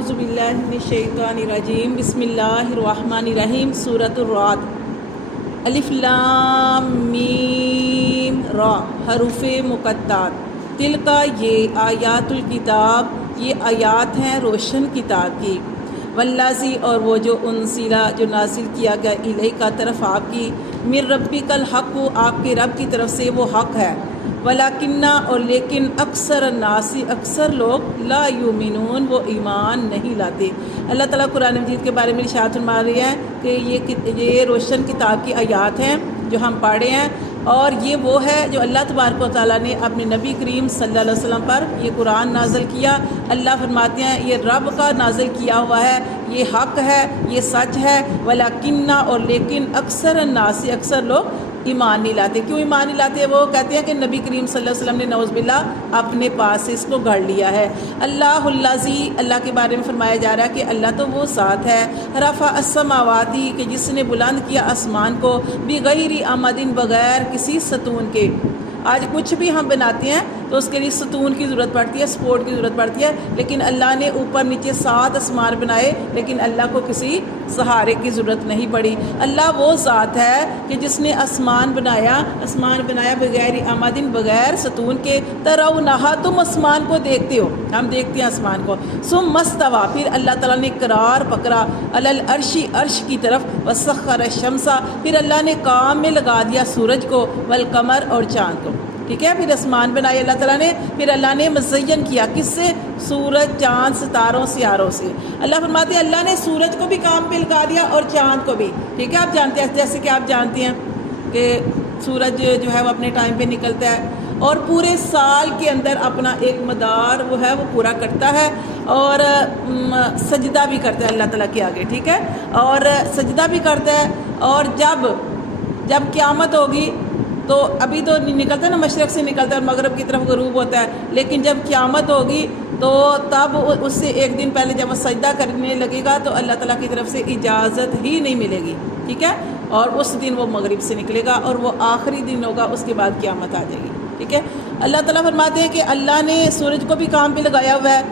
اعوذ باللہ من الشیطان الرجیم بسم اللہ الرحمن الرحیم سورۃ الرعد الف لام میم را حروف مقطعات تلکا یہ آیات الکتاب یہ آیات ہیں روشن کتاب کی واللذی اور وہ جو انزلہ جو نازل کیا گیا الیک طرف آپ کی من ربک الحق آپ کے رب کی طرف سے وہ حق ہے ولیکن اور لیکن اکثر الناس اکثر لوگ لا یؤمنون وہ ایمان نہیں لاتے۔ اللہ تعالیٰ قرآن مجید کے بارے میں ارشاد فرما رہے ہیں کہ یہ روشن کتاب کی آیات ہیں جو ہم پڑھے ہیں، اور یہ وہ ہے جو اللہ تبارک و تعالیٰ نے اپنے نبی کریم صلی اللہ علیہ وسلم پر یہ قرآن نازل کیا۔ اللہ فرماتے ہیں یہ رب کا نازل کیا ہوا ہے، یہ حق ہے، یہ سچ ہے، ولیکن اور لیکن اکثر الناس اکثر لوگ ایمان نہیں لاتے۔ کیوں ایمان نہیں لاتے؟ وہ کہتے ہیں کہ نبی کریم صلی اللہ علیہ وسلم نے نعوذ باللہ اپنے پاس سے اس کو گھڑ لیا ہے۔ اللہ الذی اللہ کے بارے میں فرمایا جا رہا ہے کہ اللہ تو وہ ذات ہے رفع السماوات کہ جس نے بلند کیا آسمان کو بغیر عمد بغیر کسی ستون کے۔ آج کچھ بھی ہم بناتے ہیں تو اس کے لیے ستون کی ضرورت پڑتی ہے، سپورٹ کی ضرورت پڑتی ہے، لیکن اللہ نے اوپر نیچے 7 آسمان بنائے لیکن اللہ کو کسی سہارے کی ضرورت نہیں پڑی۔ اللہ وہ ذات ہے کہ جس نے آسمان بنایا بغیر عمد بغیر ستون کے، ترونہا تم آسمان کو دیکھتے ہو، ہم دیکھتے ہیں آسمان کو، ثم استوی پھر اللہ تعالیٰ نے قرار پکڑا علی العرش عرش کی طرف، وسخر الشمس پھر اللہ نے کام میں لگا دیا سورج کو، والقمر اور چاند کو، ٹھیک ہے۔ پھر آسمان بنائے اللہ تعالیٰ نے، پھر اللہ نے مزین کیا کس سے؟ سورج، چاند، ستاروں، سیاروں سے۔ اللہ فرماتے ہیں اللہ نے سورج کو بھی کام پہ لگا دیا اور چاند کو بھی، ٹھیک ہے۔ آپ جانتے ہیں جیسے کہ آپ جانتے ہیں کہ سورج جو ہے وہ اپنے ٹائم پہ نکلتا ہے اور پورے سال کے اندر اپنا ایک مدار وہ ہے وہ پورا کرتا ہے، اور سجدہ بھی کرتا ہے اللہ تعالیٰ کے آگے، ٹھیک ہے، اور سجدہ بھی کرتا ہے۔ اور جب قیامت ہوگی تو ابھی تو نکلتا ہے نا، مشرق سے نکلتا ہے اور مغرب کی طرف غروب ہوتا ہے، لیکن جب قیامت ہوگی تو تب اس سے ایک دن پہلے جب وہ سجدہ کرنے لگے گا تو اللہ تعالیٰ کی طرف سے اجازت ہی نہیں ملے گی، ٹھیک ہے، اور اس دن وہ مغرب سے نکلے گا اور وہ آخری دن ہوگا، اس کے بعد قیامت آ جائے گی، ٹھیک ہے۔ اللہ تعالیٰ فرماتے ہیں کہ اللہ نے سورج کو بھی کام پہ لگایا ہوا ہے،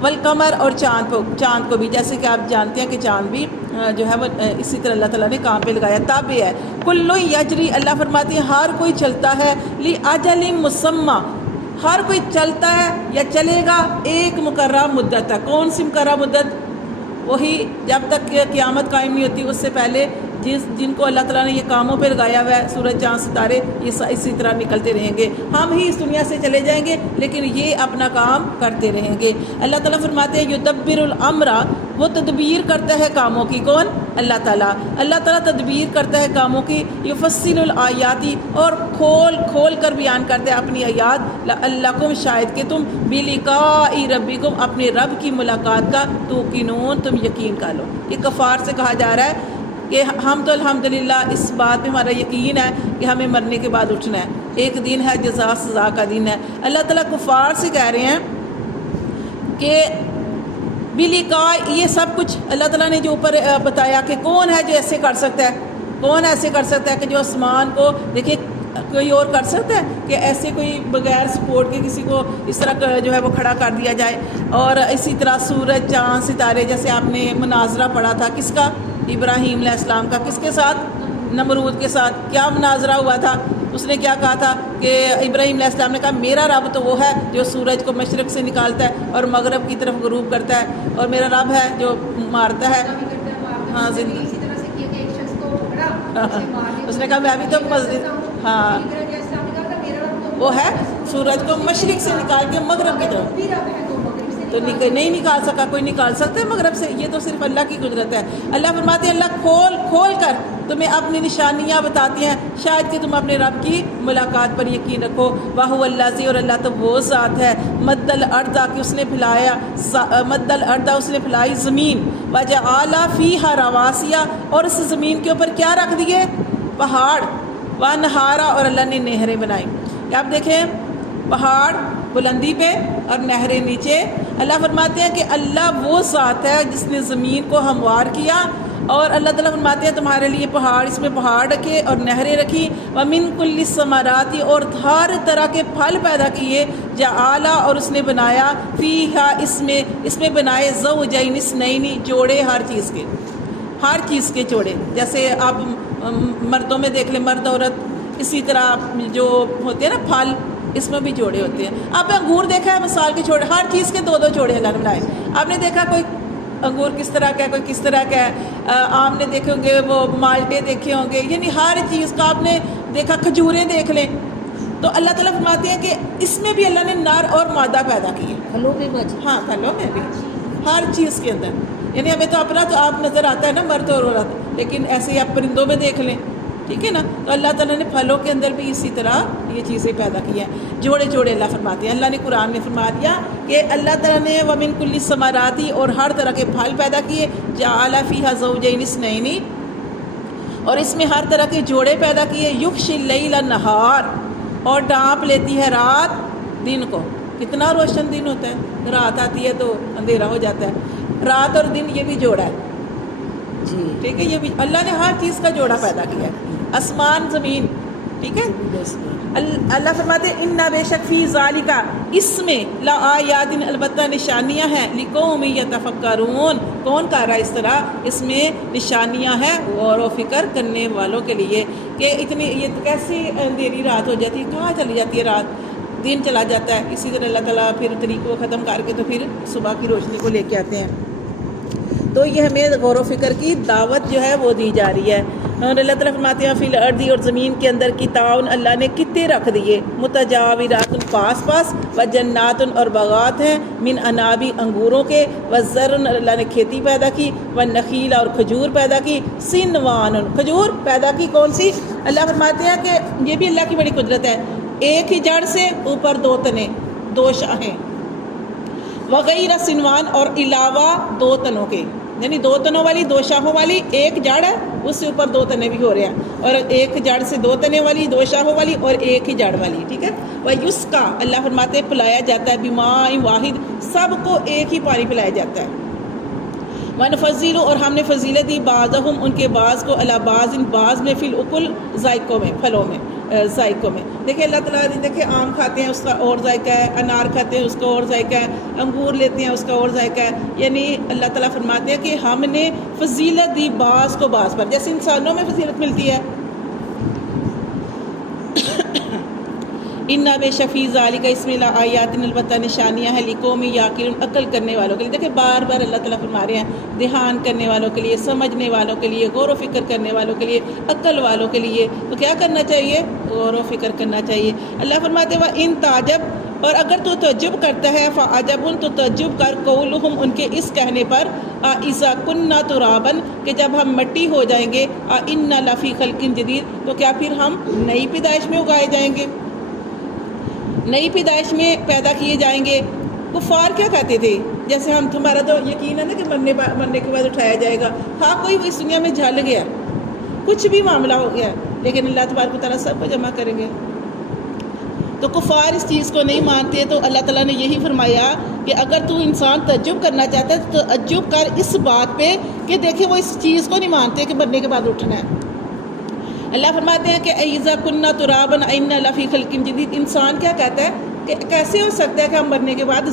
والقمر اور چاند کو بھی، جیسے کہ آپ جانتے ہیں کہ چاند بھی جو ہے وہ اسی طرح اللہ تعالیٰ نے کام پہ لگایا۔ تابع ہے کل یجری اللہ فرماتے ہیں ہر کوئی چلتا ہے لاجل مسمی ہر کوئی چلتا ہے یا چلے گا ایک مقررہ مدت تک۔ کون سی مقررہ مدت؟ وہی جب تک قیامت قائم نہیں ہوتی اس سے پہلے جن کو اللہ تعالیٰ نے یہ کاموں پہ لگایا ہوا ہے، سورج، چاند، ستارے، یہ اسی طرح نکلتے رہیں گے، ہم ہی اس دنیا سے چلے جائیں گے لیکن یہ اپنا کام کرتے رہیں گے۔ اللہ تعالیٰ فرماتے ہیں یدبر الامر وہ تدبیر کرتا ہے کاموں کی۔ کون؟ اللہ تعالیٰ۔ اللہ تعالیٰ تدبیر کرتا ہے کاموں کی، یفصل الآیاتی اور کھول کر بیان کرتا ہے اپنی آیات، لعلکم شاید کہ تم بلقاء ربکم اپنے رب کی ملاقات کا توقنون تم یقین کر لو۔ یہ کفار سے کہا جا رہا ہے کہ ہم تو الحمدللہ اس بات میں ہمارا یقین ہے کہ ہمیں مرنے کے بعد اٹھنا ہے، ایک دن ہے جزا سزا کا دن ہے۔ اللہ تعالیٰ کفار سے کہہ رہے ہیں کہ بلقاء یہ سب کچھ اللہ تعالیٰ نے جو اوپر بتایا کہ کون ہے جو ایسے کر سکتا ہے، کون ایسے کر سکتا ہے کہ جو آسمان کو دیکھیں کوئی اور کر سکتا ہے کہ ایسے کوئی بغیر سپورٹ کے کسی کو اس طرح جو ہے وہ کھڑا کر دیا جائے۔ اور اسی طرح سورج، چاند، ستارے، جیسے آپ نے مناظرہ پڑھا تھا کس کا؟ ابراہیم علیہ السلام کا، کس کے ساتھ؟ نمرود کے ساتھ۔ کیا مناظرہ ہوا تھا؟ اس نے کیا کہا تھا کہ ابراہیم علیہ السلام نے کہا میرا رب تو وہ ہے جو سورج کو مشرق سے نکالتا ہے اور مغرب کی طرف غروب کرتا ہے، اور میرا رب ہے جو مارتا ہے۔ ہاں زندگی اس نے کہا میں ابھی تو مسجد، ہاں وہ ہے سورج کو مشرق سے نکال کے مغرب کی طرف، تو نہیں نکال سکا، کوئی نکال سکتا ہے مغرب سے؟ یہ تو صرف اللہ کی قدرت ہے۔ اللہ فرماتے ہیں اللہ کھول کر تمہیں اپنی نشانیاں بتاتی ہیں شاید کہ تم اپنے رب کی ملاقات پر یقین رکھو۔ وَهُوَ الَّذِي اور اللہ تو وہ ذات ہے مد الارض کہ اس نے پھیلایا، مد الارض اس نے پھیلائی زمین، وَجَعَلَ فِيهَا رَوَاسِيَ اور اس زمین کے اوپر کیا رکھ دیے؟ پہاڑ، وَأَنْهَارًا اور اللہ نے نہریں بنائی۔ کہ آپ دیکھیں پہاڑ بلندی پہ اور نہریں نیچے۔ اللہ فرماتے ہیں کہ اللہ وہ ذات ہے جس نے زمین کو ہموار کیا اور اللہ تعالیٰ فرماتے ہیں تمہارے لیے پہاڑ، اس میں پہاڑ رکھے اور نہریں رکھی، وَمِن كُلِّ الثَّمَرَاتِ اور ہر طرح کے پھل پیدا کیے، جعل اور اس نے بنایا، فِيهَا اس میں بنائے، زَوْجَيْنِ اثْنَيْنِ جوڑے، ہر چیز کے جوڑے، جیسے آپ مردوں میں دیکھ لیں، مرد عورت، اسی طرح جو ہوتے ہیں نا پھل، اس میں بھی جوڑے ہوتے ہیں۔ آپ نے انگور دیکھا ہے مثال کے جوڑے، ہر چیز کے دو جوڑے اللہ نے بنائے۔ آپ نے دیکھا کوئی انگور کس طرح کا ہے، کوئی کس طرح کا ہے، آم نے دیکھے ہوں گے، وہ مالٹے دیکھے ہوں گے، یعنی ہر چیز کا آپ نے دیکھا، کھجوریں دیکھ لیں۔ تو اللہ تعالیٰ فرماتے ہیں کہ اس میں بھی اللہ نے نر اور مادہ پیدا کیے، پھلوں میں بھی، ہاں پھلوں میں بھی، ہر چیز کے اندر۔ یعنی ہمیں تو اپنا تو آپ نظر آتا ہے نا مرد اور عورت، لیکن ایسے ہی آپ پرندوں میں دیکھ لیں، ٹھیک ہے نا۔ تو اللہ تعالیٰ نے پھلوں کے اندر بھی اسی طرح یہ چیزیں پیدا کی ہیں، جوڑے جوڑے اللہ فرماتے ہیں۔ اللہ نے قرآن میں فرما دیا کہ اللہ تعالیٰ نے وَمِن كُلِّ الثَّمَرَاتِ اور ہر طرح کے پھل پیدا کیے، جَعَلَ فِيهَا زَوْجَيْنِ اثْنَيْنِ اور اس میں ہر طرح کے جوڑے پیدا کیے، يُغْشِي اللَّيْلَ النَّهَارَ اور ڈانپ لیتی ہے رات دن کو۔ کتنا روشن دن ہوتا ہے، رات آتی ہے تو اندھیرا ہو جاتا ہے، رات اور دن یہ بھی جوڑا ہے، جی ٹھیک ہے۔ یہ بھی اللہ نے ہر چیز کا جوڑا پیدا کیا ہے، آسمان زمین، ٹھیک ہے۔ اللہ فرماتے ہیں اِنَّ بے شک فی ذالک اس میں لآیات البتہ نشانیاں ہیں، لقوم یتفکرون کون کر رہا ہے اس طرح، اس میں نشانیاں ہیں غور و فکر کرنے والوں کے لیے کہ اتنی یہ کیسی اندھیری رات ہو جاتی ہے، کہاں چلی جاتی ہے رات، دن چلا جاتا ہے۔ اسی طرح اللہ تعالیٰ پھر طریق کو ختم کر کے تو پھر صبح کی روشنی کو لے کے آتے ہیں۔ تو یہ ہمیں غور و فکر کی دعوت جو ہے وہ دی جا رہی ہے۔ اور اللہ تعالیٰ فرماتے ہیں فی الارض اور زمین کے اندر کتاون اللہ نے کتے رکھ دیے، متجاورات پاس پاس، و جنات اور باغات ہیں، من انابی انگوروں کے، و زرن اللہ نے کھیتی پیدا کی، و نخیل اور کھجور پیدا کی، سنوان کھجور پیدا کی کون سی، اللہ فرماتے ہیں کہ یہ بھی اللہ کی بڑی قدرت ہے، ایک ہی جڑ سے اوپر دو تنے، دو شاخیں، وغیرہ سنوان اور علاوہ دو تنوں کے، یعنی دو تنوں والی، دو شاخوں والی ایک جڑ ہے، اس سے اوپر دو تنے بھی ہو رہے ہیں، اور ایک جڑ سے دو تنے والی، دو شاخوں والی اور ایک ہی جڑ والی، ٹھیک ہے۔ وَيُسْقَى اللہ فرماتے ہیں پلایا جاتا ہے، بِمَاءٍ واحد سب کو ایک ہی پانی پلایا جاتا ہے۔ وَنُفَضِّلُ اور ہم نے فضیلت دی بعضهم ان کے بعض کو، علی بعض بعض میں، فی الاکل ذائقوں میں، پھلوں میں، ذائقوں میں۔ دیکھیں اللہ تعالیٰ نے دیکھیں آم کھاتے ہیں اس کا اور ذائقہ ہے، انار کھاتے ہیں اس کا اور ذائقہ ہے، انگور لیتے ہیں اس کا اور ذائقہ ہے، یعنی اللہ تعالیٰ فرماتے ہیں کہ ہم نے فضیلت دی بعض کو بعض پر، جیسے انسانوں میں فضیلت ملتی ہے۔ اِنَّ بے شفیع ذالک اس میں لآیات البتہ نشانیاں ہیں، لقوم یعقلون عقل کرنے والوں کے لیے۔ دیکھیں بار بار اللہ تعالیٰ فرما رہے ہیں دھیان کرنے والوں کے لیے، سمجھنے والوں کے لیے، غور و فکر کرنے والوں کے لیے، عقل والوں کے لیے۔ تو کیا کرنا چاہیے؟ غور و فکر کرنا چاہیے۔ اللہ فرماتے ہیں وَإِن تعجب اور اگر تو تعجب کرتا ہے، فعجب تو تعجب کر، قولہم ان کے اس کہنے پر، اذا کننا ترابا کہ جب ہم مٹی ہو جائیں گے، انا لفی خلق جدید تو کیا پھر ہم نئی پیدائش میں اگائے جائیں گے، نئی پیدائش میں پیدا کیے جائیں گے۔ کفار کیا کہتے تھے، جیسے ہم تمہارا تو یقین ہے نا کہ مرنے کے بعد اٹھایا جائے گا، ہاں کوئی اس دنیا میں جل گیا، کچھ بھی معاملہ ہو گیا، لیکن اللہ تبارک و تعالیٰ سب کو جمع کریں گے۔ تو کفار اس چیز کو نہیں مانتے، تو اللہ تعالیٰ نے یہی فرمایا کہ اگر تو انسان تعجب کرنا چاہتا ہے تو تعجب کر اس بات پہ کہ دیکھیں وہ اس چیز کو نہیں مانتے کہ مرنے کے بعد اٹھنا ہے۔ اللہ فرماتے ہیں کہ اذا کننا ترابا انا لفی خلق جدید، انسان کیا کہتا ہے کہ کیسے ہو سکتا ہے کہ ہم مرنے کے بعد